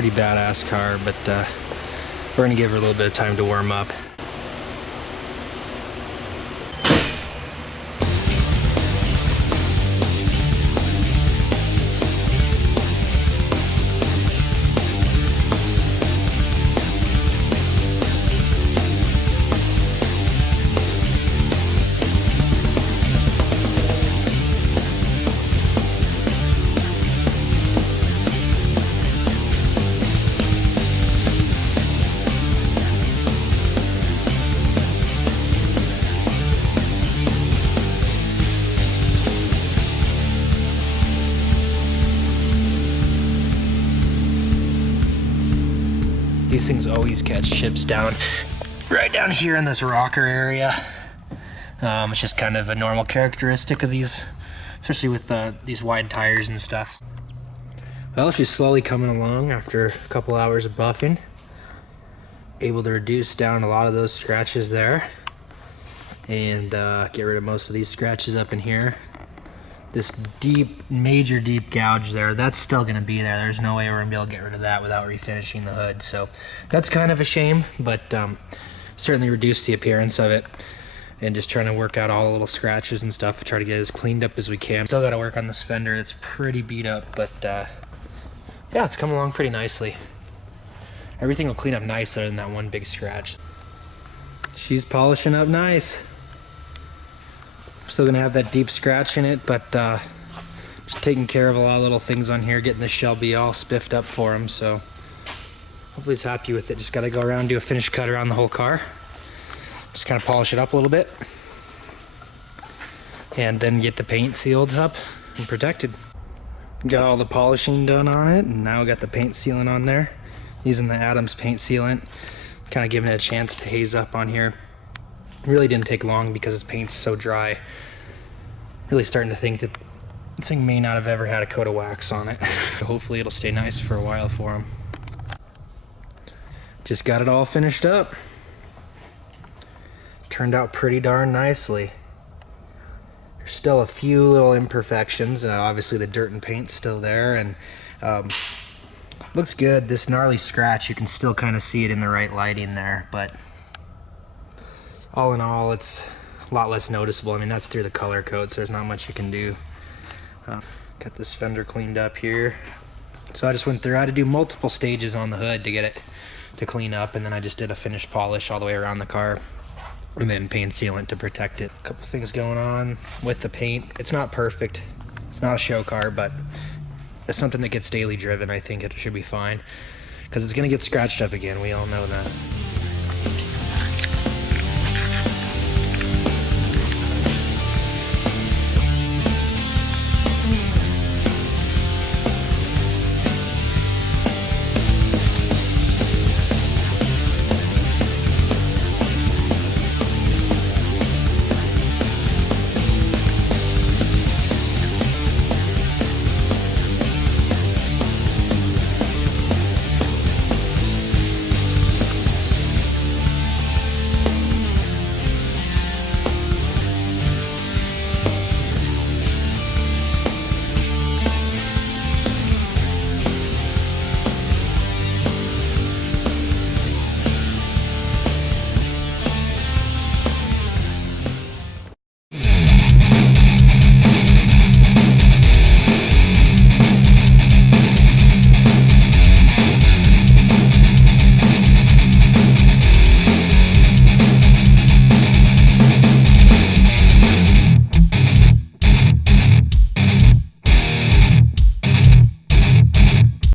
pretty badass car, but we're gonna give her a little bit of time to warm up. These things always catch chips down right down here in this rocker area. It's just kind of a normal characteristic of these, especially with these wide tires and stuff. Well, she's slowly coming along after a couple hours of buffing. Able to reduce down a lot of those scratches there and get rid of most of these scratches up in here. This major deep gouge there, that's still gonna be there. There's no way we're gonna be able to get rid of that without refinishing the hood. So that's kind of a shame, but certainly reduce the appearance of it and just trying to work out all the little scratches and stuff to try to get it as cleaned up as we can. Still gotta work on this fender. It's pretty beat up, but yeah, it's coming along pretty nicely. Everything will clean up nice other than that one big scratch. She's polishing up nice. Still gonna have that deep scratch in it, but just taking care of a lot of little things on here, getting the Shelby all spiffed up for him, so hopefully he's happy with it. Just gotta go around and do a finish cut around the whole car. Just kind of polish it up a little bit and then get the paint sealed up and protected. Got all the polishing done on it, and now we got the paint sealant on there using the Adams paint sealant, kind of giving it a chance to haze up on here. Really didn't take long because his paint's so dry. Really starting to think that this thing may not have ever had a coat of wax on it. Hopefully it'll stay nice for a while for him. Just got it all finished up. Turned out pretty darn nicely. There's still a few little imperfections. Obviously the dirt and paint's still there, and looks good. This gnarly scratch, you can still kind of see it in the right lighting there, but all in all, it's a lot less noticeable. I mean, that's through the color code, so there's not much you can do. Got this fender cleaned up here. So I just went through, I had to do multiple stages on the hood to get it to clean up, and then I just did a finish polish all the way around the car, and then paint sealant to protect it. A couple things going on with the paint. It's not perfect. It's not a show car, but it's something that gets daily driven. I think it should be fine, because it's gonna get scratched up again. We all know that.